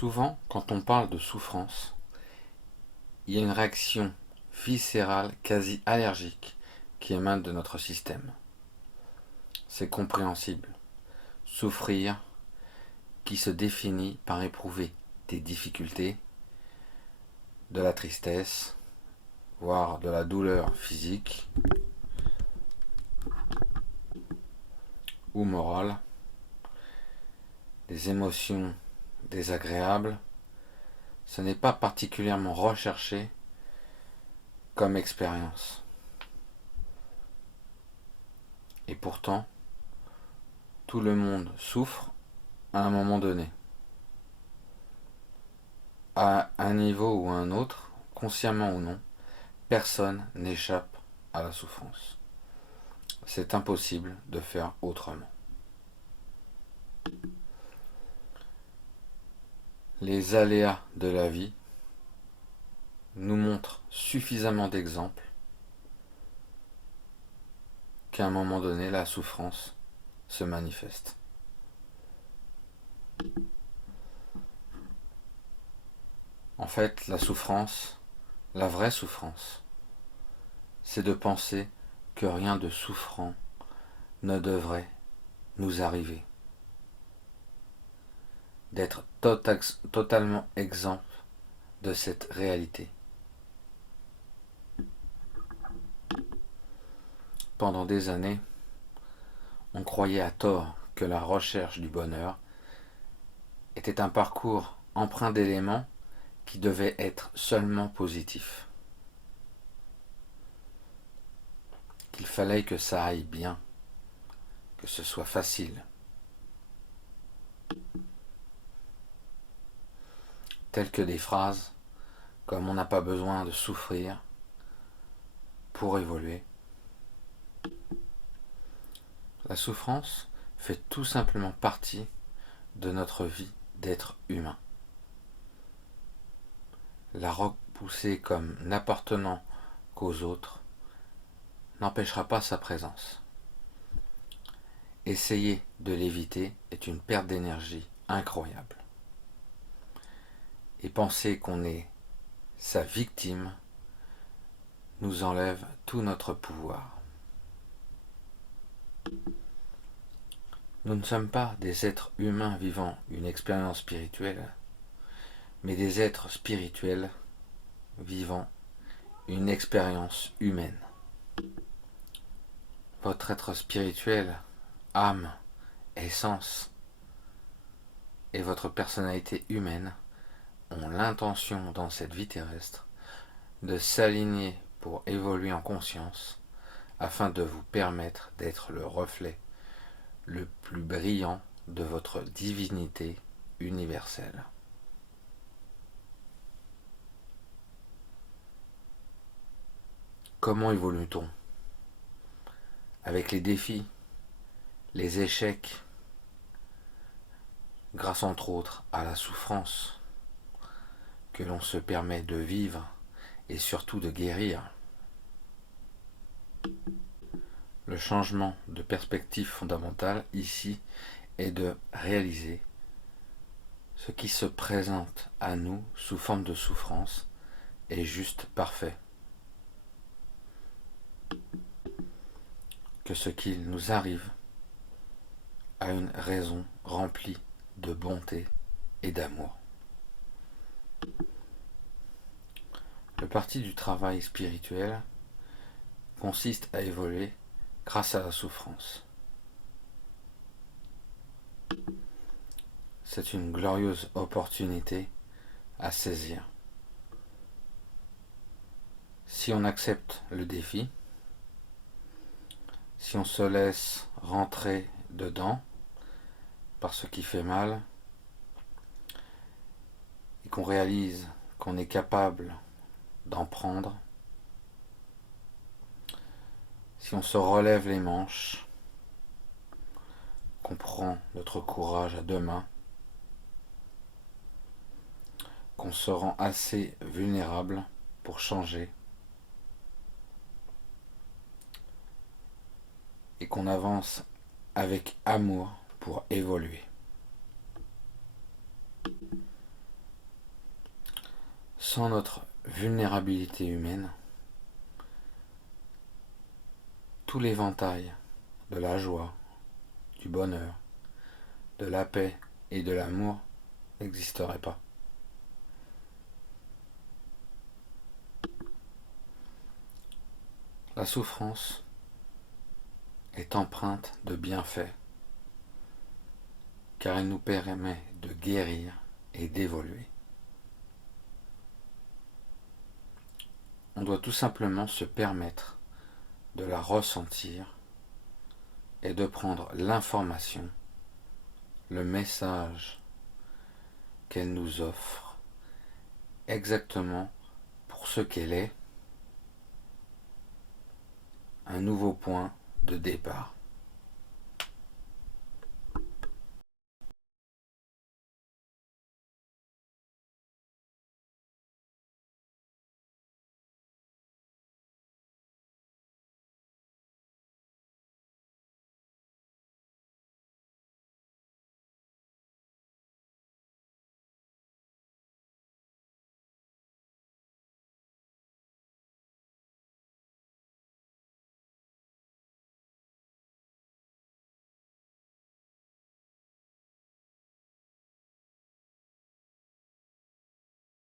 Souvent, quand on parle de souffrance, il y a une réaction viscérale quasi allergique qui émane de notre système. C'est compréhensible. Souffrir, qui se définit par éprouver des difficultés, de la tristesse, voire de la douleur physique ou morale, des émotions désagréables, ce n'est pas particulièrement recherché comme expérience. Et pourtant, tout le monde souffre à un moment donné, à un niveau ou à un autre, consciemment ou non. Personne n'échappe à la souffrance. C'est impossible de faire autrement. Les aléas de la vie nous montrent suffisamment d'exemples qu'à un moment donné, la souffrance se manifeste. En fait, la souffrance, la vraie souffrance, c'est de penser que rien de souffrant ne devrait nous arriver. D'être totalement exempt de cette réalité. Pendant des années, on croyait à tort que la recherche du bonheur était un parcours empreint d'éléments qui devaient être seulement positifs. Qu'il fallait que ça aille bien, que ce soit facile. Telles que des phrases comme on n'a pas besoin de souffrir pour évoluer. La souffrance fait tout simplement partie de notre vie d'être humain. La repousser comme n'appartenant qu'aux autres n'empêchera pas sa présence. Essayer de l'éviter est une perte d'énergie incroyable. Et penser qu'on est sa victime nous enlève tout notre pouvoir. Nous ne sommes pas des êtres humains vivant une expérience spirituelle, mais des êtres spirituels vivant une expérience humaine. Votre être spirituel, âme, essence, et votre personnalité humaine ont l'intention dans cette vie terrestre de s'aligner pour évoluer en conscience afin de vous permettre d'être le reflet le plus brillant de votre divinité universelle. Comment évolue-t-on? Avec les défis, les échecs, grâce entre autres à la souffrance que l'on se permet de vivre et surtout de guérir. Le changement de perspective fondamentale ici est de réaliser ce qui se présente à nous sous forme de souffrance est juste parfait. Que ce qu'il nous arrive a une raison remplie de bonté et d'amour. Le parti du travail spirituel consiste à évoluer grâce à la souffrance. C'est une glorieuse opportunité à saisir. Si on accepte le défi, si on se laisse rentrer dedans par ce qui fait mal, et qu'on réalise qu'on est capable d'en prendre, si on se relève les manches, qu'on prend notre courage à deux mains, qu'on se rend assez vulnérable pour changer et qu'on avance avec amour pour évoluer. Sans notre vulnérabilité humaine, tout l'éventail de la joie, du bonheur, de la paix et de l'amour n'existerait pas. La souffrance est empreinte de bienfaits, car elle nous permet de guérir et d'évoluer. On doit tout simplement se permettre de la ressentir et de prendre l'information, le message qu'elle nous offre exactement pour ce qu'elle est, un nouveau point de départ.